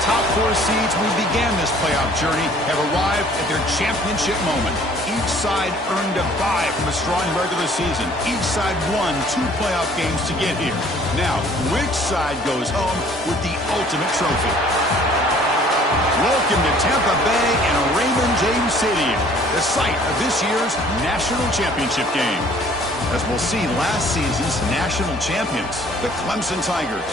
top 4 seeds who began this playoff journey have arrived at their championship moment. Each side earned a bye from a strong regular season. Each side won 2 playoff games to get here. Now, which side goes home with the ultimate trophy? Welcome to Tampa Bay and Raymond James Stadium, the site of this year's national championship game. As we'll see, last season's national champions, the Clemson Tigers,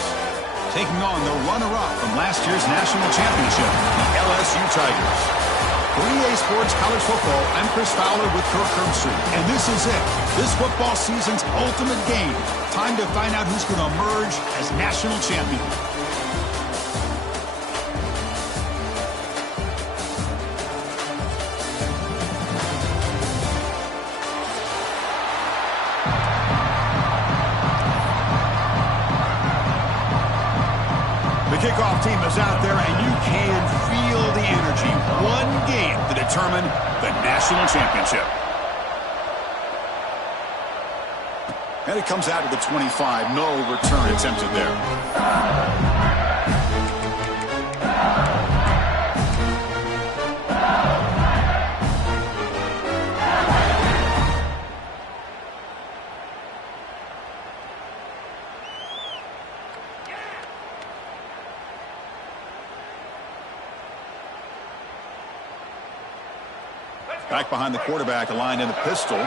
taking on the runner-up from last year's national championship, the LSU Tigers. For EA Sports College Football, I'm Chris Fowler with Kirk Herbstreit, and this is it. This football season's ultimate game. Time to find out who's going to emerge as national champion. The kickoff team is out there, and you can feel the energy. One game to determine the national championship. And it comes out to the 25. No return attempted there. Back behind the quarterback, aligned in the pistol.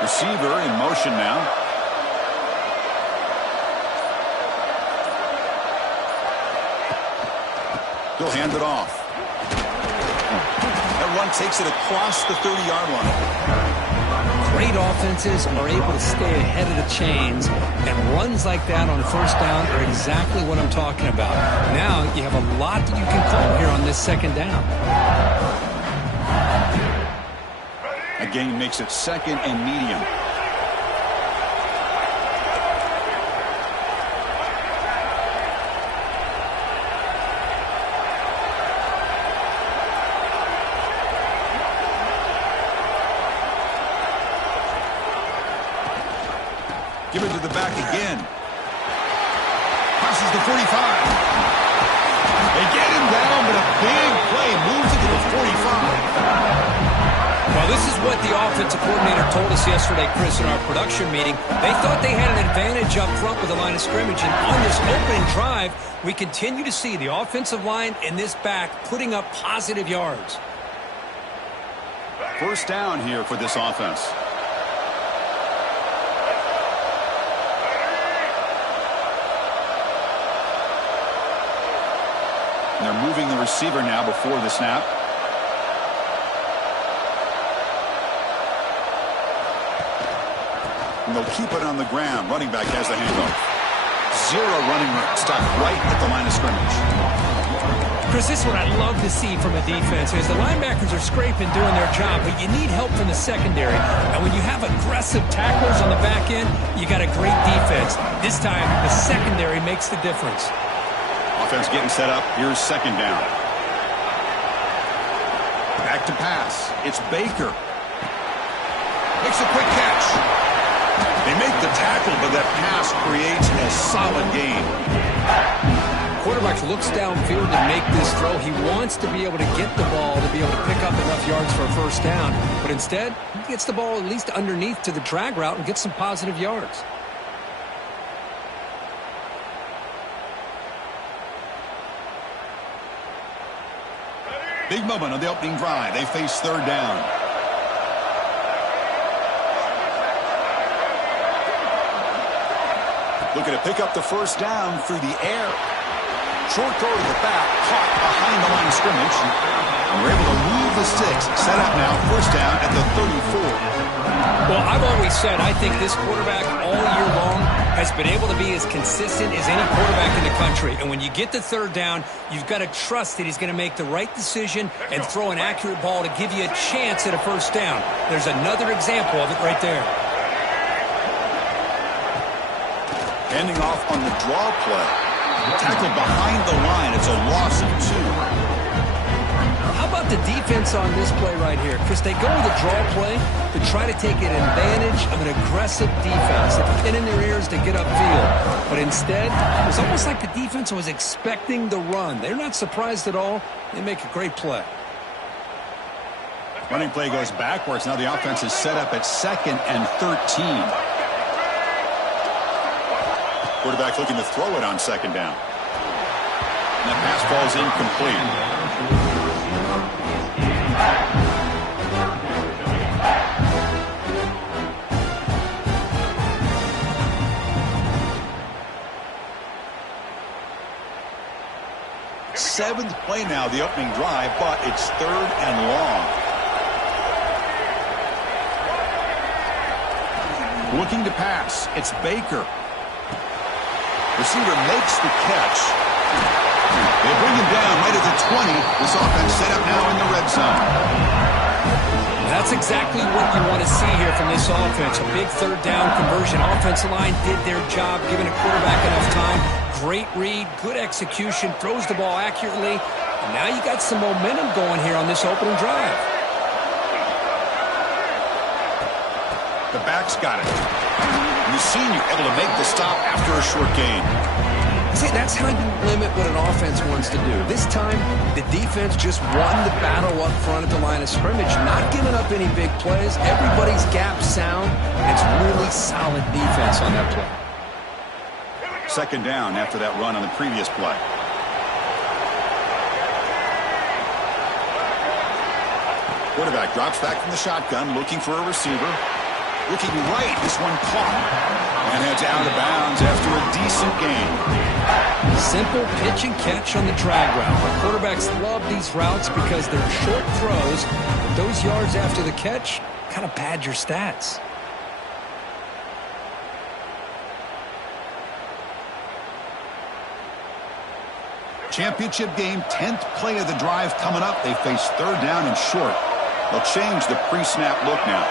Receiver in motion now. He'll hand it off. That run takes it across the 30-yard line. Great offenses are able to stay ahead of the chains, and runs like that on first down are exactly what I'm talking about. Now you have a lot that you can call here on this second down. A gain makes it second and medium. Give it to the back again. Passes the 45. They get him down, but a big play moves it to the 45. Well, this is what the offensive coordinator told us yesterday, Chris, in our production meeting. They thought they had an advantage up front with the line of scrimmage, and on this opening drive, we continue to see the offensive line and this back putting up positive yards. First down here for this offense. And they're moving the receiver now before the snap. And they'll keep it on the ground. Running back has the handoff. 0 running room. Stopped right at the line of scrimmage. Chris, this is what I love to see from a defense is the linebackers are scraping, doing their job, but you need help from the secondary. And when you have aggressive tacklers on the back end, you got a great defense. This time, the secondary makes the difference. Offense getting set up. Here's second down. Back to pass. It's Baker. Makes a quick catch. They make the tackle, but that pass creates a solid gain. Quarterback looks downfield to make this throw. He wants to be able to get the ball to be able to pick up enough yards for a first down. But instead, he gets the ball at least underneath to the drag route and gets some positive yards. Big moment on the opening drive. They face third down. Looking to pick up the first down through the air. Short throw to the back, caught behind the line of scrimmage. And we're able to move the sticks. Set up now, first down at the 34. Well, I've always said I think this quarterback all year long has been able to be as consistent as any quarterback in the country. And when you get to third down, you've got to trust that he's going to make the right decision and throw an accurate ball to give you a chance at a first down. There's another example of it right there. Ending off on the draw play. Tackled behind the line. It's a loss of 2. How about the defense on this play right here? Chris, they go with a draw play to try to take an advantage of an aggressive defense. They pin in their ears to get upfield. But but instead, it was almost like the defense was expecting the run. They're not surprised at all. They make a great play. Running play goes backwards. Now the offense is set up at 2nd and 13. Quarterback looking to throw it on 2nd down. And the pass falls incomplete. Seventh play now, the opening drive, but it's 3rd and long. Looking to pass. It's Baker. Receiver makes the catch. They bring him down right at the 20. This offense set up now in the red zone. That's exactly what you want to see here from this offense. A big 3rd down conversion. Offensive line did their job, giving a quarterback enough time. Great read, good execution, throws the ball accurately. And now you got some momentum going here on this opening drive. The back's got it. And the senior able to make the stop after a short gain. See, that's how you limit what an offense wants to do. This time, the defense just won the battle up front at the line of scrimmage, not giving up any big plays. Everybody's gap sound. It's really solid defense on that play. 2nd down after that run on the previous play. Quarterback drops back from the shotgun, looking for a receiver. Looking right, this one caught. And heads out of bounds after a decent gain. Simple pitch and catch on the drag route. The quarterbacks love these routes because they're short throws. But those yards after the catch kind of pad your stats. Championship game, 10th play of the drive coming up. They face 3rd down and short. They'll change the pre-snap look now.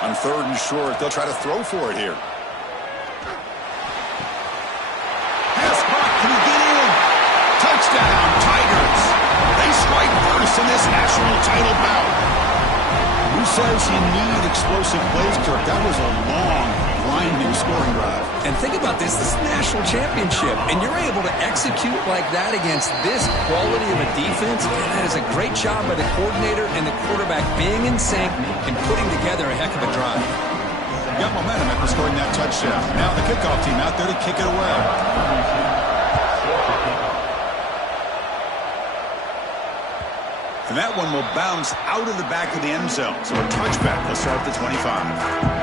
On 3rd and short, they'll try to throw for it here. Pass caught. Can he get in? Touchdown, Tigers. They strike first in this national title bout. Who says you need explosive plays, Kirk? That was a long, grinding scoring drive. And think about this. This is a national championship, and you're able to execute like that against this quality of a defense. And that is a great job by the coordinator and the quarterback being in sync and putting together a heck of a drive. Got momentum after scoring that touchdown. Now the kickoff team out there to kick it away. And that one will bounce out of the back of the end zone. So a touchback will start at the 25.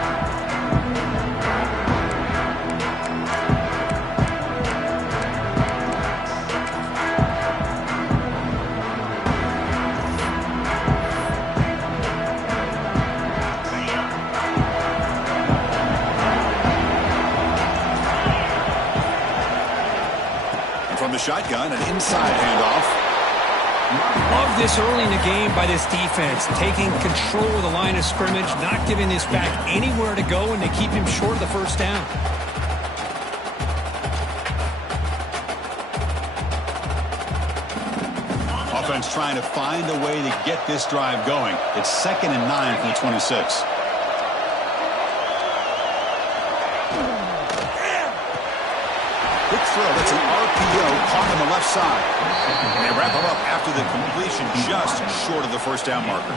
From the shotgun, an inside handoff. Love this early in the game by this defense, taking control of the line of scrimmage, not giving this back anywhere to go, and they keep him short of the 1st down. Offense trying to find a way to get this drive going. It's 2nd and 9 from the 26. Quick throw. That's an RPO caught on the left side. And they wrap him up after the completion just short of the 1st down marker.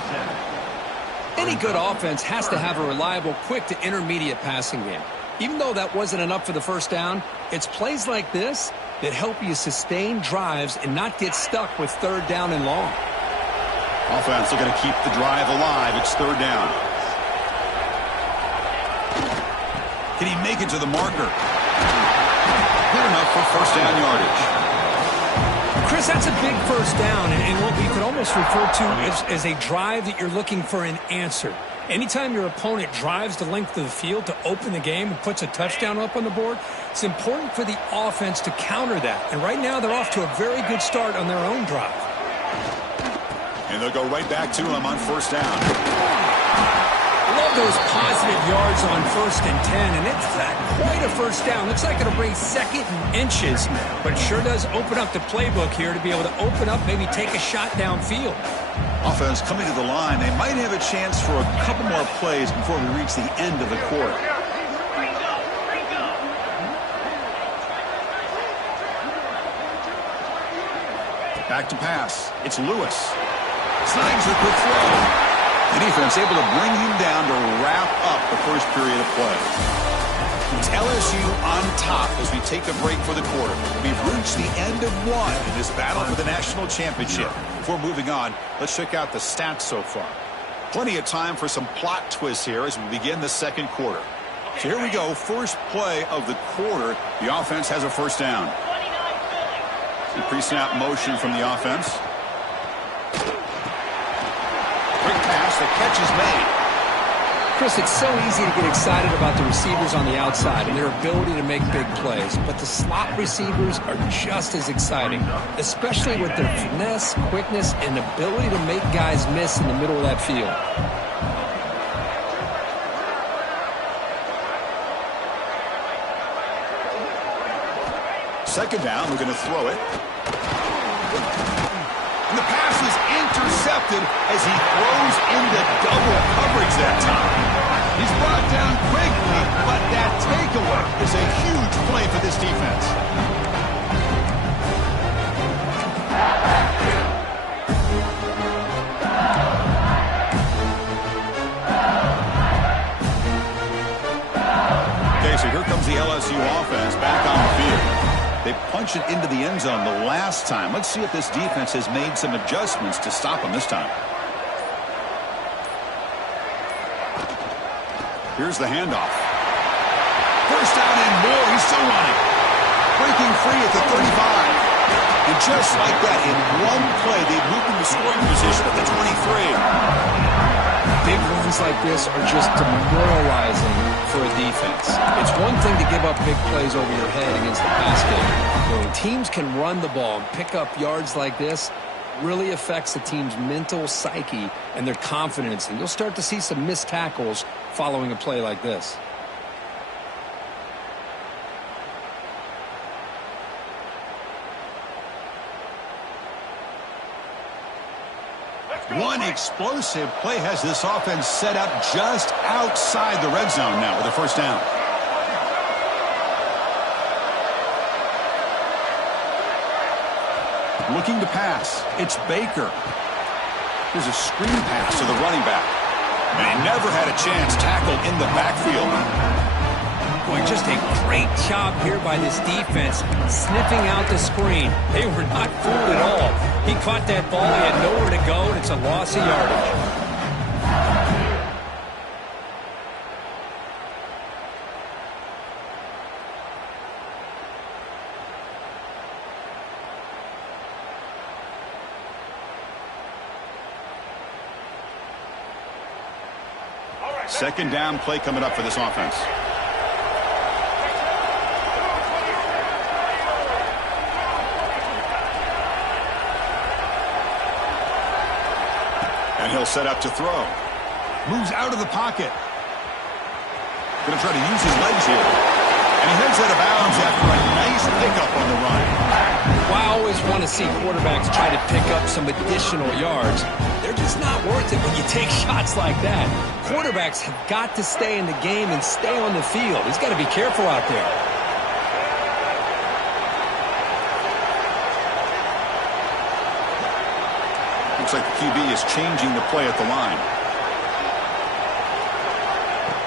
Any good offense has to have a reliable, quick to intermediate passing game. Even though that wasn't enough for the 1st down, it's plays like this that help you sustain drives and not get stuck with 3rd down and long. Offense looking to keep the drive alive. It's 3rd down. Can he make it to the marker? Good enough for 1st down yardage. Chris, that's a big 1st down, and what we could almost refer to as a drive that you're looking for an answer. Anytime your opponent drives the length of the field to open the game and puts a touchdown up on the board, it's important for the offense to counter that. And right now they're off to a very good start on their own drive. And they'll go right back to him on 1st down. Love those positive yards on 1st and 10, and it's quite a 1st down. Looks like it'll bring 2nd and inches, but it sure does open up the playbook here to be able to open up, maybe take a shot downfield. Offense coming to the line. They might have a chance for a couple more plays before we reach the end of the quarter. Back to pass. It's Lewis. Snags a quick throw. The defense able to bring him down to wrap up the first period of play. It's LSU on top as we take a break for the quarter. We've reached the end of one in this battle for the national championship. Before moving on, let's check out the stats so far. Plenty of time for some plot twists here as we begin the second quarter. So here we go. First play of the quarter. The offense has a first down. Some pre-snap motion from the offense. Quick pass. The catch is made. Chris, it's so easy to get excited about the receivers on the outside and their ability to make big plays, but the slot receivers are just as exciting, especially with their finesse, quickness, and ability to make guys miss in the middle of that field. Second down, we're going to throw it. And the pass is intercepted as he throws into double coverage that time. He's brought down quickly, but that takeaway is a huge play for this defense. Okay, so here comes the LSU offense back on the field. They punched it into the end zone the last time. Let's see if this defense has made some adjustments to stop them this time. Here's the handoff. First down and more. He's still running. Breaking free at the 35. And just like that, in one play, they moved into scoring position at the 23. Big runs like this are just demoralizing for a defense. It's one thing to give up big plays over your head against the pass game. When teams can run the ball and pick up yards like this, really affects the team's mental psyche and their confidence. And you'll start to see some missed tackles following a play like this. One explosive play has this offense set up just outside the red zone now with a first down. Looking to pass. It's Baker. There's a screen pass to the running back. And he never had a chance tackled in the backfield. Boy, just a great job here by this defense, sniffing out the screen. They were not fooled at all. He caught that ball, he had nowhere to go, and it's a loss of yardage. Second down play coming up for this offense. And he'll set up to throw. Moves out of the pocket. Going to try to use his legs here. And he heads out of bounds after a nice pickup on the run. Well, I always want to see quarterbacks try to pick up some additional yards. They're just not worth it when you take shots like that. Quarterbacks have got to stay in the game and stay on the field. He's got to be careful out there. Looks like the QB is changing the play at the line.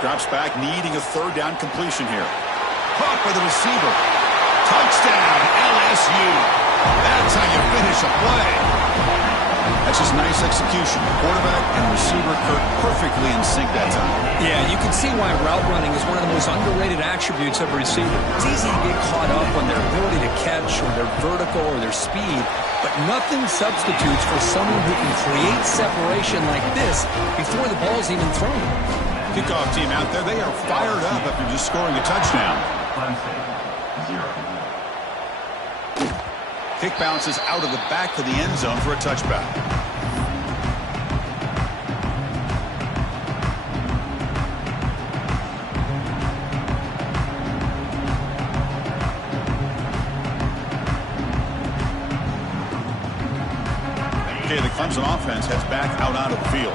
Drops back, needing a third down completion here. Caught by the receiver. Touchdown, LSU. That's how you finish a play. That's just nice execution. Quarterback and receiver perfectly in sync that time. Yeah, you can see why route running is one of the most underrated attributes of a receiver. It's easy to get caught up on their ability to catch or their vertical or their speed, but nothing substitutes for someone who can create separation like this before the ball's even thrown. Kickoff team out there, they are fired up after just scoring a touchdown. Kick bounces out of the back to the end zone for a touchback. Okay, the Clemson offense heads back out onto the field.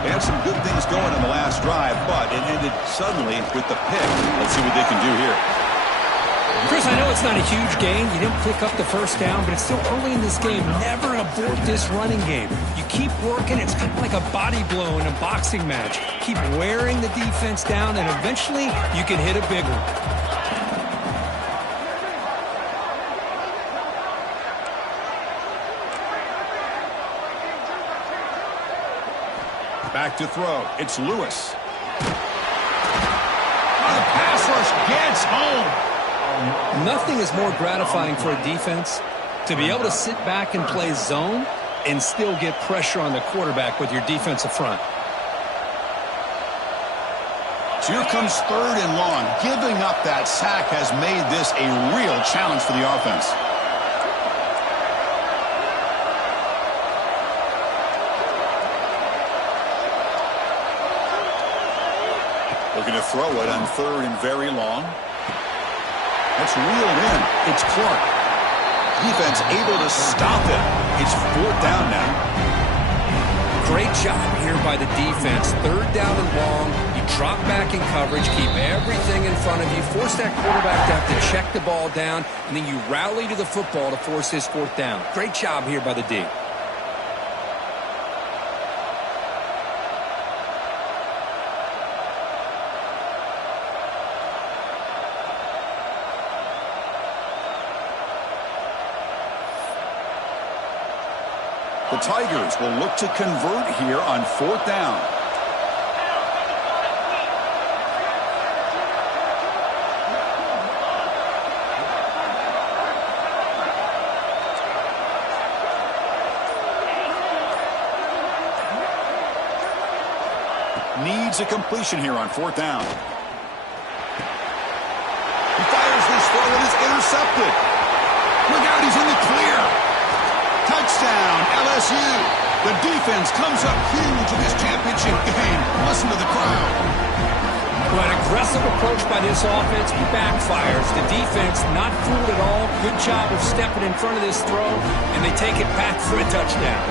They had some good things going in the last drive, but it ended suddenly with the pick. Let's see what they can do here. Chris, I know it's not a huge gain. You didn't pick up the first down, but it's still early in this game. Never abort this running game. You keep working. It's kind of like a body blow in a boxing match. Keep wearing the defense down, and eventually you can hit a big one. Back to throw. It's Lewis. The pass rush gets home. Nothing is more gratifying for a defense to be able to sit back and play zone and still get pressure on the quarterback with your defensive front. So here comes 3rd and long. Giving up that sack has made this a real challenge for the offense. Looking to throw it on 3rd and very long. That's reeled in. It's Clark. Defense able to stop it. It's 4th down now. Great job here by the defense. 3rd down and long. You drop back in coverage, keep everything in front of you, force that quarterback to have to check the ball down, and then you rally to the football to force this 4th down. Great job here by the D. The Tigers will look to convert here on 4th down. Needs a completion here on 4th down. He fires this throw and it's intercepted. Look out, he's in the clear. Touchdown, LSU. The defense comes up huge in this championship game. Listen to the crowd. Well, an aggressive approach by this offense backfires. The defense not fooled at all. Good job of stepping in front of this throw, and they take it back for a touchdown.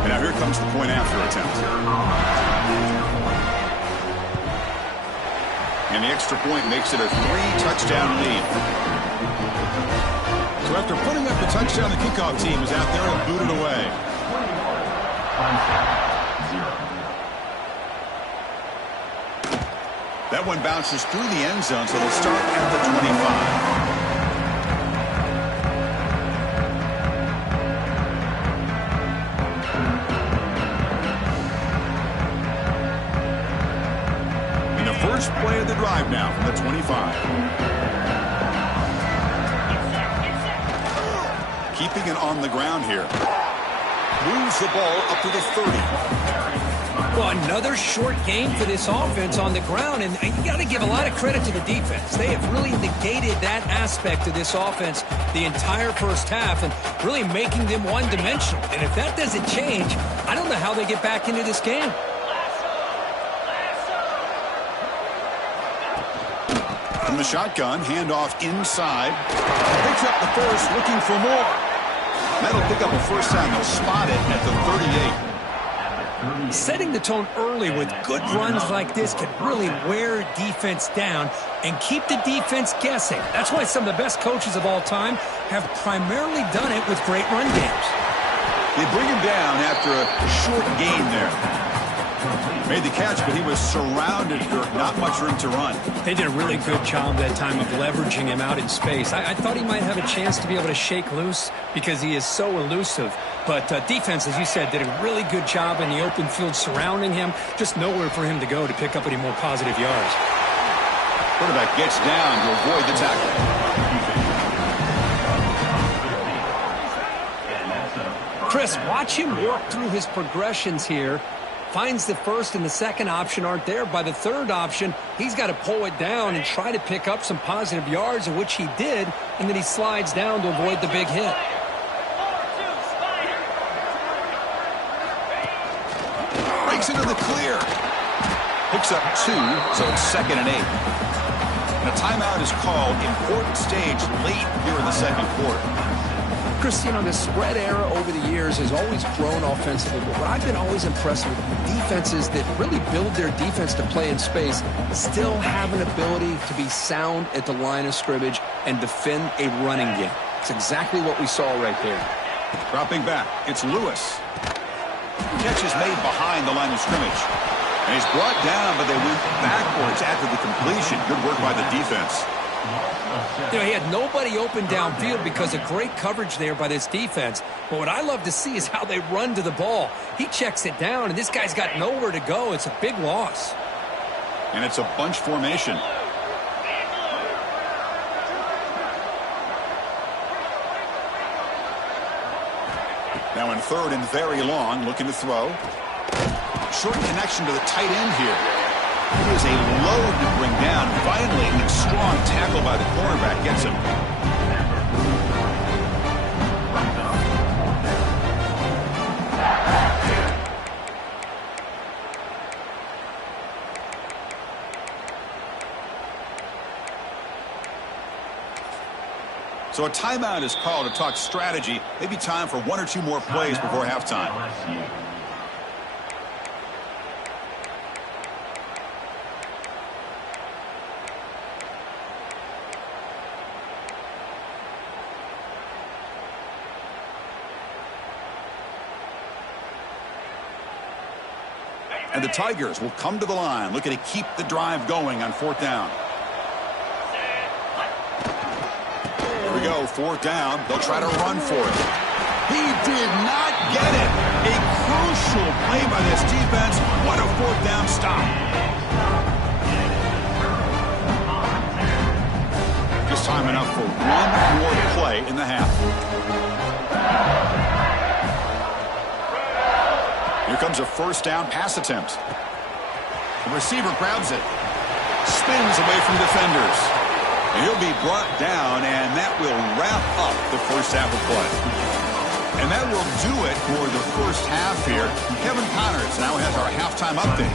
And now here comes the point after attempt. And the extra point makes it a 3-touchdown lead. So after putting up the touchdown, the kickoff team is out there and booted away. That one bounces through the end zone, so they'll start at the 25. First play of the drive now from the 25. Keeping it on the ground here. Moves the ball up to the 30. Well, another short game for this offense on the ground, and you got to give a lot of credit to the defense. They have really negated that aspect of this offense the entire first half and really making them one-dimensional. And if that doesn't change, I don't know how they get back into this game. From the shotgun, handoff inside. Picks up the first, looking for more. That'll pick up a first down. They'll spot it at the 38. Setting the tone early with good runs like this can really wear defense down and keep the defense guessing. That's why some of the best coaches of all time have primarily done it with great run games. They bring him down after a short gain there. Made the catch, but he was surrounded, Dirk. Not much room to run. They did a really good job that time of leveraging him out in space. I thought he might have a chance to be able to shake loose because he is so elusive. But defense, as you said, did a really good job in the open field surrounding him. Just nowhere for him to go to pick up any more positive yards. Quarterback gets down to avoid the tackle. Chris, watch him work through his progressions here. Finds the first and the second option aren't there. By the third option, he's got to pull it down and try to pick up some positive yards, which he did, and then he slides down to avoid the big hit. Breaks into the clear. Picks up 2, so it's 2nd and 8. And a timeout is called. Important stage late here in the second quarter. Chris, you know, the spread era over the years has always grown offensively, but what I've been always impressed with defenses that really build their defense to play in space still have an ability to be sound at the line of scrimmage and defend a running game. It's exactly what we saw right there. Dropping back, it's Lewis. Catch is made behind the line of scrimmage. And he's brought down, but they went backwards after the completion. Good work by the defense. You know, he had nobody open downfield because of great coverage there by this defense. But what I love to see is how they run to the ball. He checks it down, and this guy's got nowhere to go. It's a big loss. And it's a bunch formation. Now in third and very long, looking to throw. Short connection to the tight end here. It is a load to bring down. Finally, a strong tackle by the cornerback gets him. So a timeout is called to talk strategy. Maybe time for one or two more plays before halftime. And the Tigers will come to the line, looking to keep the drive going on fourth down. Here we go, fourth down. They'll try to run for it. He did not get it. A crucial play by this defense. What a fourth down stop. Just time enough for one more play in the half. Here comes a first down pass attempt. The receiver grabs it. Spins away from defenders. And he'll be brought down, and that will wrap up the first half of play. And that will do it for the first half here. Kevin Connors now has our halftime update.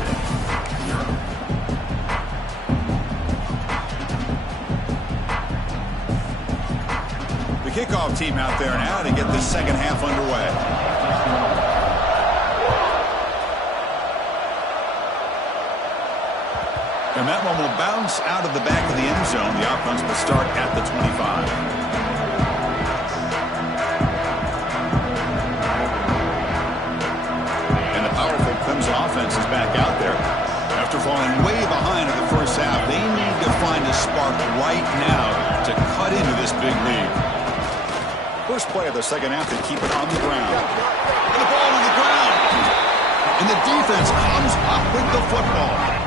The kickoff team out there now to get the second half underway. And that one will bounce out of the back of the end zone. The offense will start at the 25. And the powerful Clemson offense is back out there. After falling way behind in the first half, they need to find a spark right now to cut into this big lead. First play of the second half, they keep it on the ground. And the ball on the ground. And the defense comes up with the football.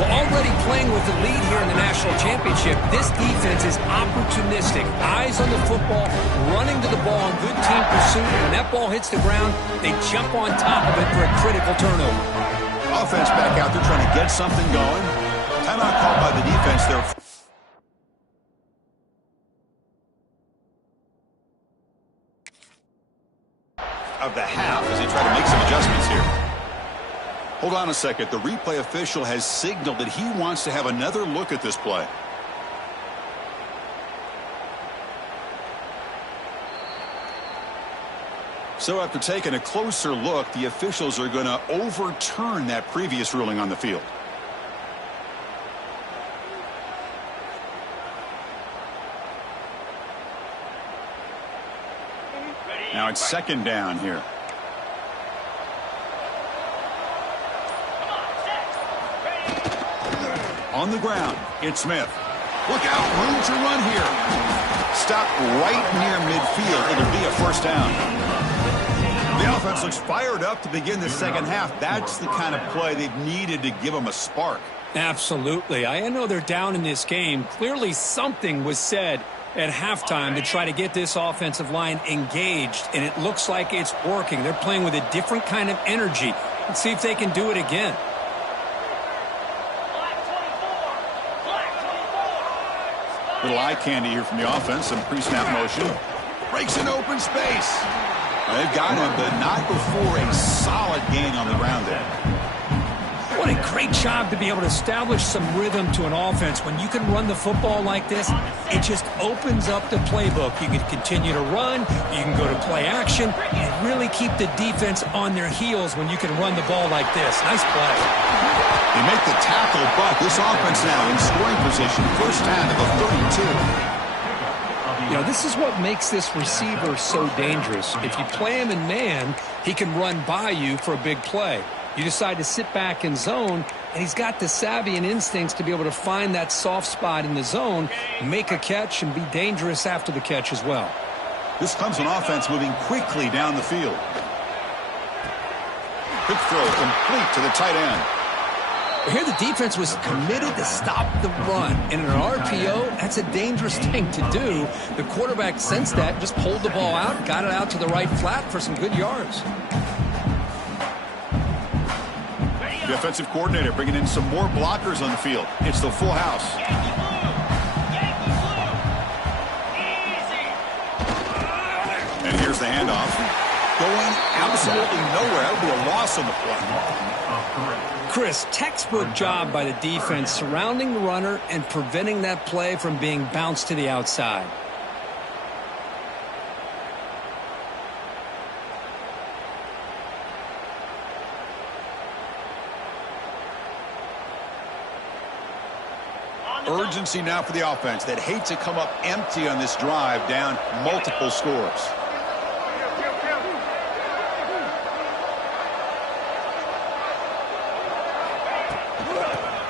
Well, already playing with the lead here in the national championship, this defense is opportunistic. Eyes on the football, running to the ball in good team pursuit. When that ball hits the ground, they jump on top of it for a critical turnover. Offense back out there trying to get something going. Timeout called by the defense there. Of the half as they try to make some adjustments here. Hold on a second. The replay official has signaled that he wants to have another look at this play. So after taking a closer look, the officials are going to overturn that previous ruling on the field. Now it's second down here. On the ground, it's Smith. Look out, room to run here. Stop right near midfield. It'll be a first down. The offense looks fired up to begin the second half. That's the kind of play they've needed to give them a spark. Absolutely. I know they're down in this game. Clearly something was said at halftime to try to get this offensive line engaged, and it looks like it's working. They're playing with a different kind of energy. Let's see if they can do it again. Little eye candy here from the offense. Some pre-snap motion. Breaks an open space. They've got him, but not before a solid gain on the ground there. What a great job to be able to establish some rhythm to an offense. When you can run the football like this, it just opens up the playbook. You can continue to run, you can go to play action, and really keep the defense on their heels when you can run the ball like this. Nice play. They make the tackle, but this offense now in scoring position, first down to the 32. You know, this is what makes this receiver so dangerous. If you play him in man, he can run by you for a big play. You decide to sit back in zone, and he's got the savvy and instincts to be able to find that soft spot in the zone, make a catch, and be dangerous after the catch as well. This Clemson offense moving quickly down the field. Quick throw complete to the tight end. Here the defense was committed to stop the run. And in an RPO, that's a dangerous thing to do. The quarterback sensed that, just pulled the ball out, got it out to the right flat for some good yards. The offensive coordinator bringing in some more blockers on the field. It's the full house. And here's the handoff. Going absolutely nowhere. That would be a loss on the play. Chris, textbook job by the defense surrounding the runner and preventing that play from being bounced to the outside. Urgency now for the offense that hate to come up empty on this drive, down multiple scores.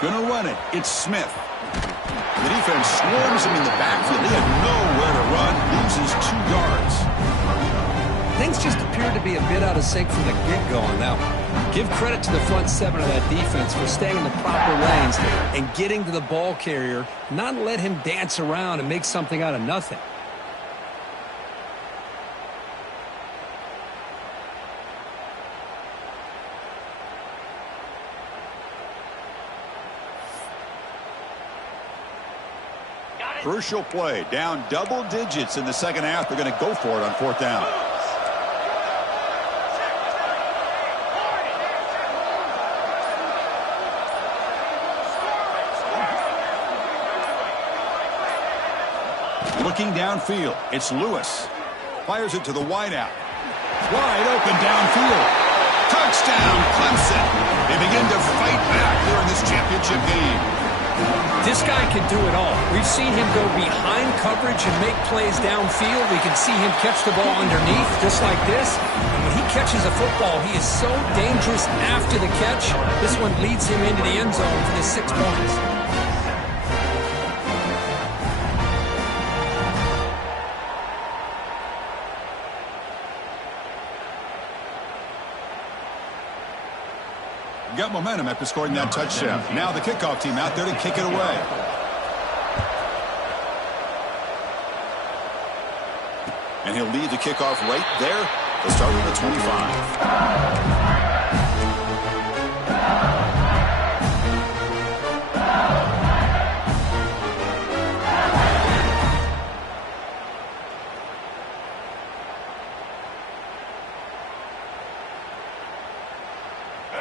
Gonna run it. It's Smith. The defense swarms him in the backfield. They had nowhere to run. Loses 2 yards. Things just appeared to be a bit out of sync from the get-go on that one. Give credit to the front 7 of that defense for staying in the proper lanes and getting to the ball carrier, not let him dance around and make something out of nothing. Crucial play. Down double digits in the second half. They're going to go for it on 4th down. Looking downfield, it's Lewis. Fires it to the wideout. Wide open downfield. Touchdown, Clemson. They begin to fight back here in this championship game. This guy can do it all. We've seen him go behind coverage and make plays downfield. We can see him catch the ball underneath, just like this. And when he catches a football, he is so dangerous after the catch. This one leads him into the end zone for the 6 points. Got momentum after scoring that touchdown. Now the kickoff team out there to kick it away. And he'll lead the kickoff right there to start with the 25.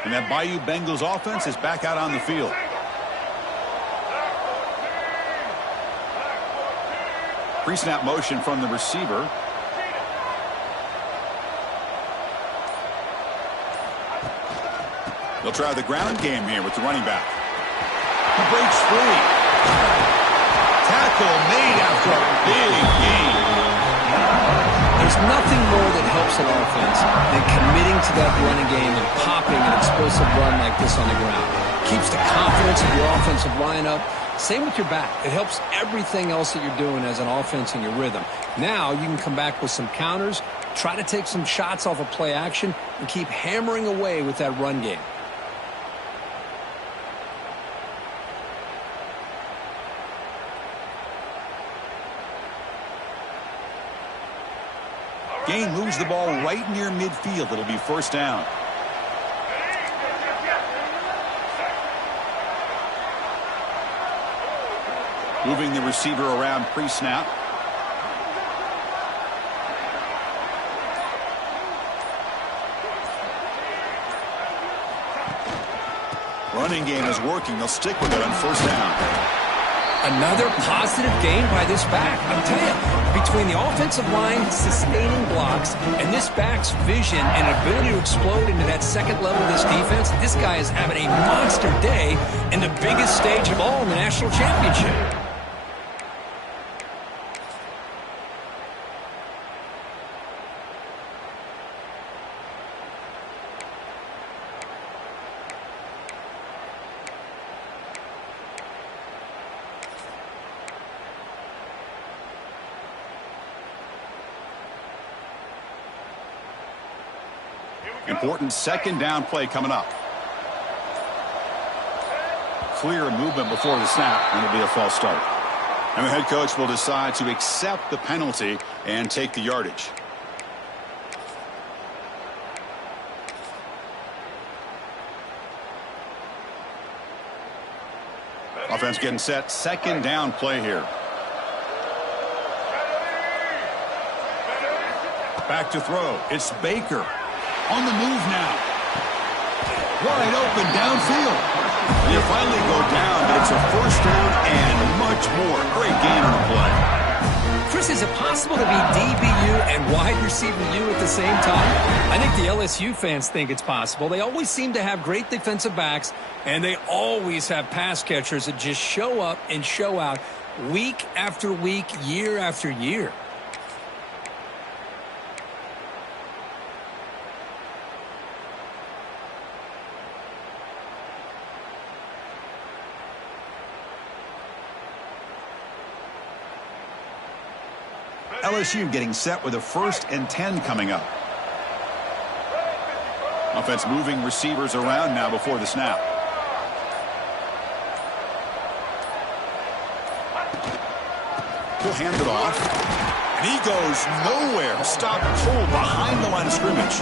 And that Bayou Bengals offense is back out on the field. Pre-snap motion from the receiver. They'll try the ground game here with the running back. He breaks free. Tackle made after a big gain. There's nothing more that helps an offense than committing to that running game and popping an explosive run like this on the ground. Keeps the confidence of your offensive lineup. Same with your back. It helps everything else that you're doing as an offense in your rhythm. Now you can come back with some counters, try to take some shots off of play action, and keep hammering away with that run game. Gain moves the ball right near midfield. It'll be first down. Moving the receiver around pre-snap. running game is working. They'll stick with it on first down. Another positive gain by this back. I'm telling you, between the offensive line sustaining blocks and this back's vision and ability to explode into that second level of this defense, this guy is having a monster day in the biggest stage of all in the national championship. Important second down play coming up. Clear movement before the snap, and it'll be a false start. And the head coach will decide to accept the penalty and take the yardage. Offense getting set. Second down play here. Back to throw. It's Baker. On the move now. Wide open downfield. And you finally go down, but it's a first down and much more. Great game on the play. Chris, is it possible to be DBU and wide receiver U at the same time? I think the LSU fans think it's possible. They always seem to have great defensive backs, and they always have pass catchers that just show up and show out week after week, year after year. LSU getting set with a 1st and 10 coming up. Offense moving receivers around now before the snap. He'll hand it off. And he goes nowhere. Stopped cold behind the line of scrimmage.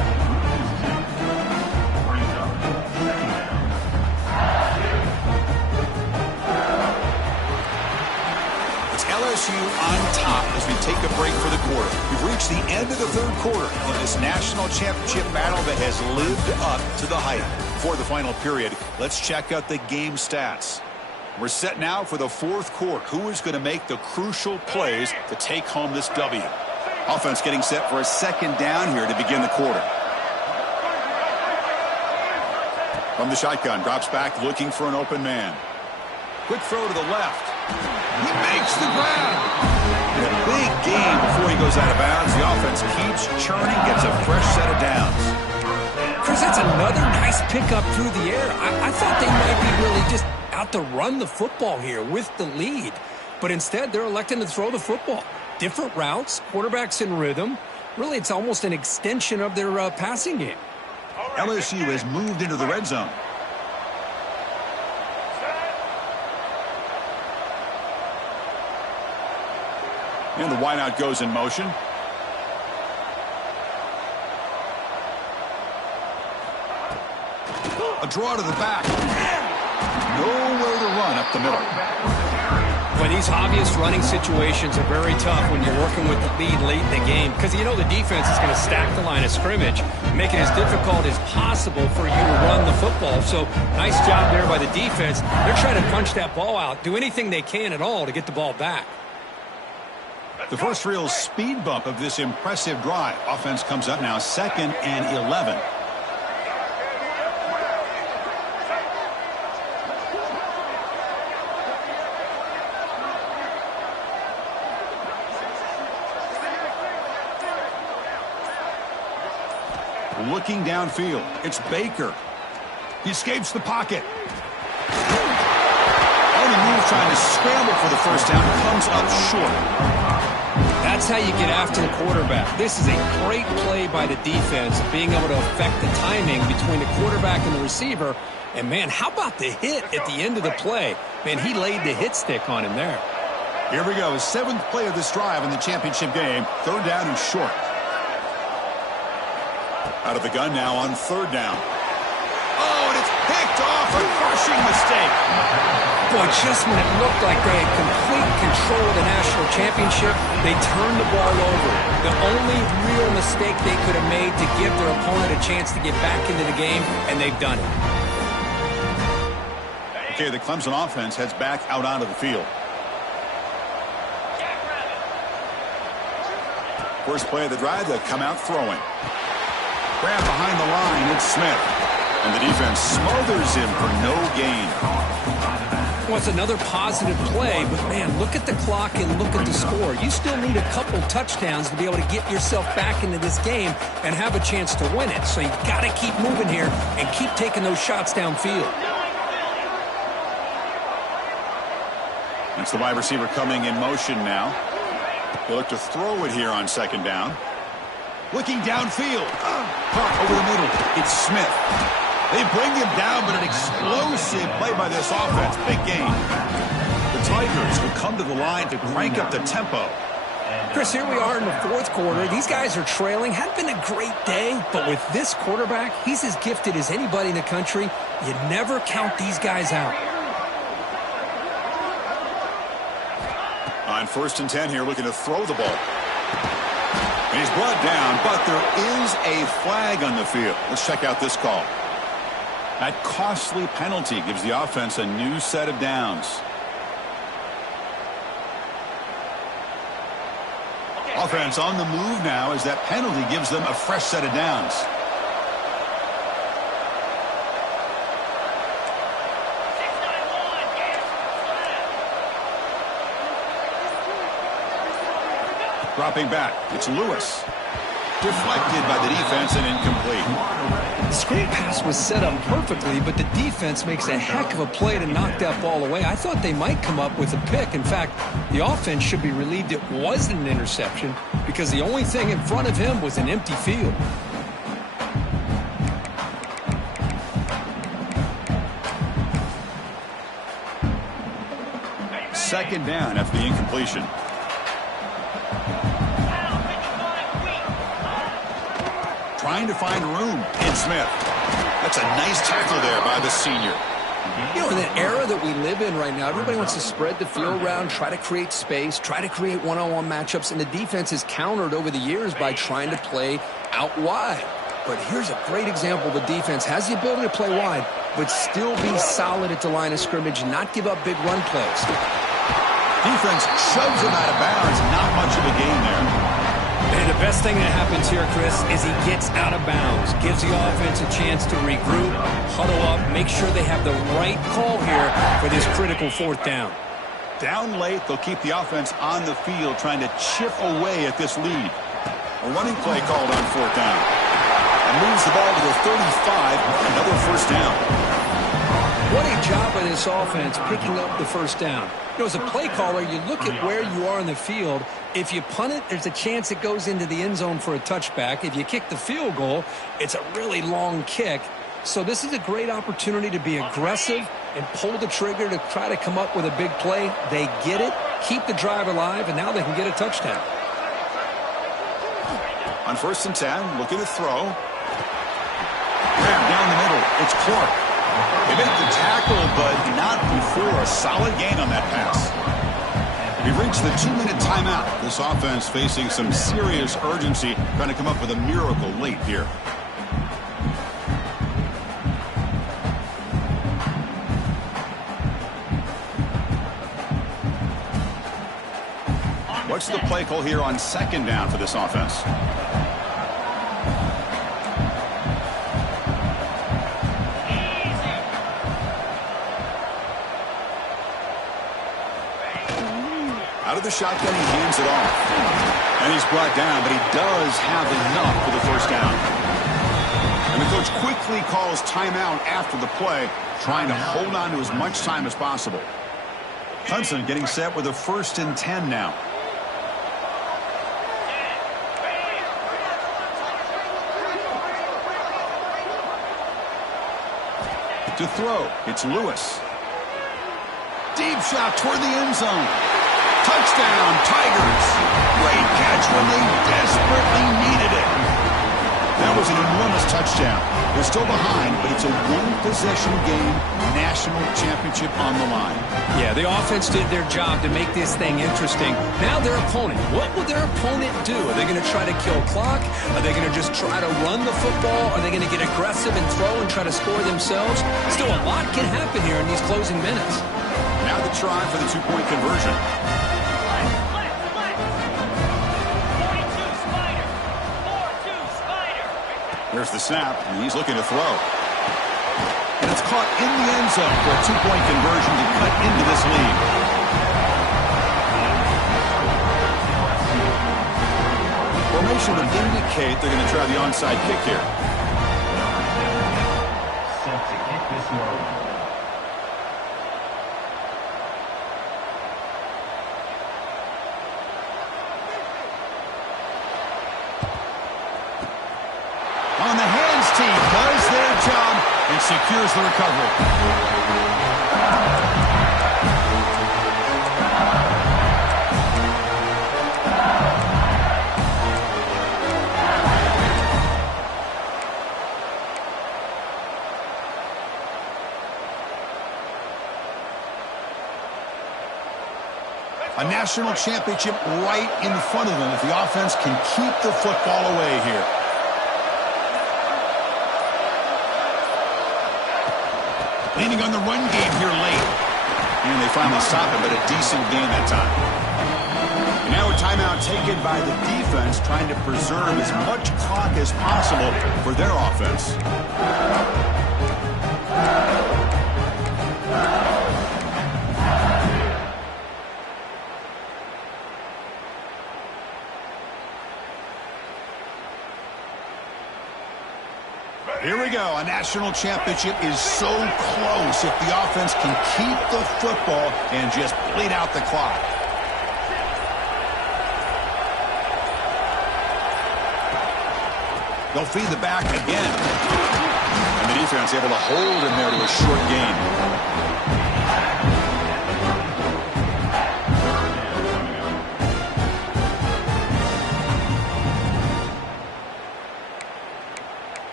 LSU on top as we take a break for the quarter. We've reached the end of the third quarter in this national championship battle that has lived up to the hype. For the final period, let's check out the game stats. We're set now for the fourth quarter. Who is going to make the crucial plays to take home this W? Offense getting set for a second down here to begin the quarter. From the shotgun, drops back looking for an open man. Quick throw to the left. He makes the grab. And a big gain before he goes out of bounds. The offense keeps churning, gets a fresh set of downs. Chris, that's another nice pickup through the air. I thought they might be really just out to run the football here with the lead. But instead, they're electing to throw the football. Different routes, quarterbacks in rhythm. Really, it's almost an extension of their passing game. LSU has moved into the red zone. And the wideout goes in motion. A draw to the back. Nowhere to run up the middle. But these obvious running situations are very tough when you're working with the lead late in the game, because you know the defense is going to stack the line of scrimmage, make it as difficult as possible for you to run the football. So nice job there by the defense. They're trying to punch that ball out, do anything they can at all to get the ball back. The first real speed bump of this impressive drive. Offense comes up now 2nd and 11. Looking downfield, it's Baker. He escapes the pocket. On the move, trying to scramble for the first down, comes up short. That's how you get after the quarterback. This is a great play by the defense, being able to affect the timing between the quarterback and the receiver. And, man, how about the hit at the end of the play? Man, he laid the hit stick on him there. Here we go. 7th play of this drive in the championship game. 3rd down and short. Out of the gun now on 3rd down. Oh, and it's picked off. A crushing mistake. Boy, just when it looked like they had complete control of the national championship, they turned the ball over. The only real mistake they could have made to give their opponent a chance to get back into the game, and they've done it. Okay, the Clemson offense heads back out onto the field. First play of the drive, they'll come out throwing. Grab behind the line, it's Smith. And the defense smothers him for no gain. Well, it's another positive play, but man, look at the clock and look at the score. You still need a couple touchdowns to be able to get yourself back into this game and have a chance to win it. So you've got to keep moving here and keep taking those shots downfield. It's the wide receiver coming in motion now. He'll look to throw it here on second down. Looking downfield. Caught over the middle. It's Smith. They bring him down, but an explosive play by this offense. Big game. The Tigers will come to the line to crank up the tempo. Chris, here we are in the fourth quarter. These guys are trailing. Hadn't been a great day, but with this quarterback, he's as gifted as anybody in the country. You never count these guys out. On 1st and 10 here, looking to throw the ball. And he's brought down, but there is a flag on the field. Let's check out this call. That costly penalty gives the offense a new set of downs. Offense on the move now as that penalty gives them a fresh set of downs. Dropping back, it's Lewis. Deflected by the defense and incomplete. The screen pass was set up perfectly, but the defense makes a heck of a play to knock that ball away. I thought they might come up with a pick. In fact, the offense should be relieved it wasn't an interception because the only thing in front of him was an empty field. Second down after the incompletion. Trying to find room in Smith. That's a nice tackle there by the senior. You know, in the era that we live in right now, everybody wants to spread the field around, try to create space, try to create one-on-one matchups, and the defense is countered over the years by trying to play out wide. But here's a great example. The defense has the ability to play wide, but still be solid at the line of scrimmage, not give up big run plays. Defense shoves him out of bounds. Not much of a gain there. And the best thing that happens here, Chris, is he gets out of bounds, gives the offense a chance to regroup, huddle up, make sure they have the right call here for this critical fourth down. Down late, they'll keep the offense on the field trying to chip away at this lead. A running play called on fourth down. And moves the ball to the 35, another first down. What a job by this offense picking up the first down. You know, as a play caller, you look at where you are in the field. If you punt it, there's a chance it goes into the end zone for a touchback. If you kick the field goal, it's a really long kick. So this is a great opportunity to be aggressive and pull the trigger to try to come up with a big play. They get it, keep the drive alive, and now they can get a touchdown. On 1st and 10, looking to throw. Grab down the middle. It's Clark. They make the tackle, but not before a solid gain on that pass. We've reached the 2-minute timeout. This offense facing some serious urgency, trying to come up with a miracle late here. What's the play call here on second down for this offense? Out of the shotgun, he hands it off. And he's brought down, but he does have enough for the first down. And the coach quickly calls timeout after the play, trying to hold on to as much time as possible. Clemson getting set with a 1st and 10 now. To throw, it's Lewis. Deep shot toward the end zone. Touchdown, Tigers. Great catch when they desperately needed it. That was an enormous touchdown. They're still behind, but it's a one-possession game, national championship on the line. Yeah, the offense did their job to make this thing interesting. Now their opponent, what will their opponent do? Are they going to try to kill clock? Are they going to just try to run the football? Are they going to get aggressive and throw and try to score themselves? Still, a lot can happen here in these closing minutes. Now the try for the two-point conversion. There's the snap, and he's looking to throw. And it's caught in the end zone for a two-point conversion to cut into this lead. Formation would indicate they're going to try the onside kick here. Set to kick this one. On the hands team does their job and secures the recovery. A national championship right in front of them if the offense can keep the football away here. Leaning on the run game here late. And they finally stop it, but a decent gain that time. And now a timeout taken by the defense, trying to preserve as much clock as possible for their offense. Here we go. A national championship is so close if the offense can keep the football and just bleed out the clock. They'll feed the back again. And the defense able to hold him there to a short gain.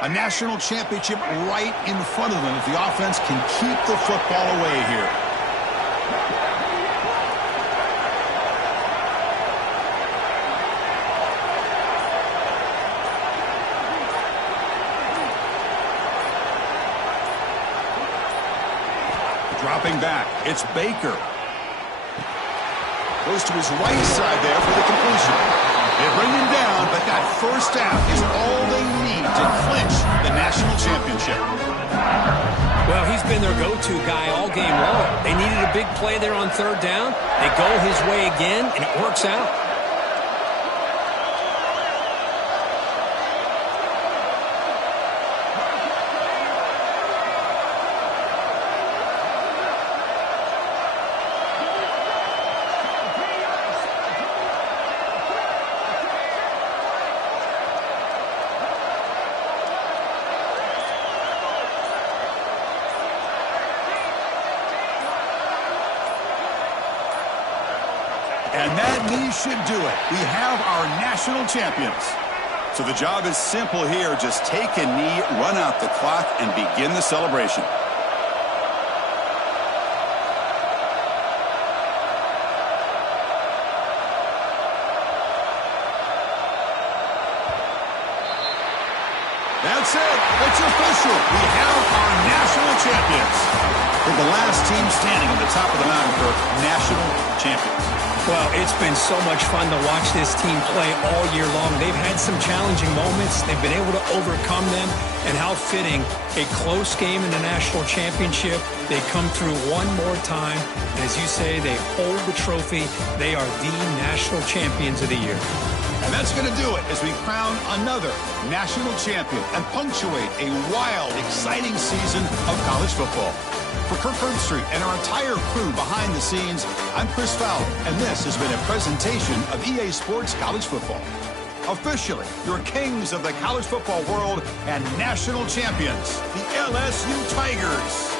A national championship right in front of them if the offense can keep the football away here. Dropping back, it's Baker. Goes to his right side there for the completion. They bring him down, but that first down is all they need to clinch the national championship. Well, he's been their go-to guy all game long. They needed a big play there on third down. They go his way again, and it works out. And that knee should do it. We have our national champions. So the job is simple here. Just take a knee, run out the clock, and begin the celebration. That's it. It's official. We have our national champions. We're the last team standing on the top of the mountain for national champions. Well, it's been so much fun to watch this team play all year long. They've had some challenging moments. They've been able to overcome them. And how fitting, a close game in the national championship. They come through one more time. And as you say, they hold the trophy. They are the national champions of the year. And that's going to do it as we crown another national champion and punctuate a wild, exciting season of college football. For Kirk Herbstreit and our entire crew behind the scenes, I'm Chris Fowler, and this has been a presentation of EA Sports College Football. Officially, your kings of the college football world and national champions, the LSU Tigers.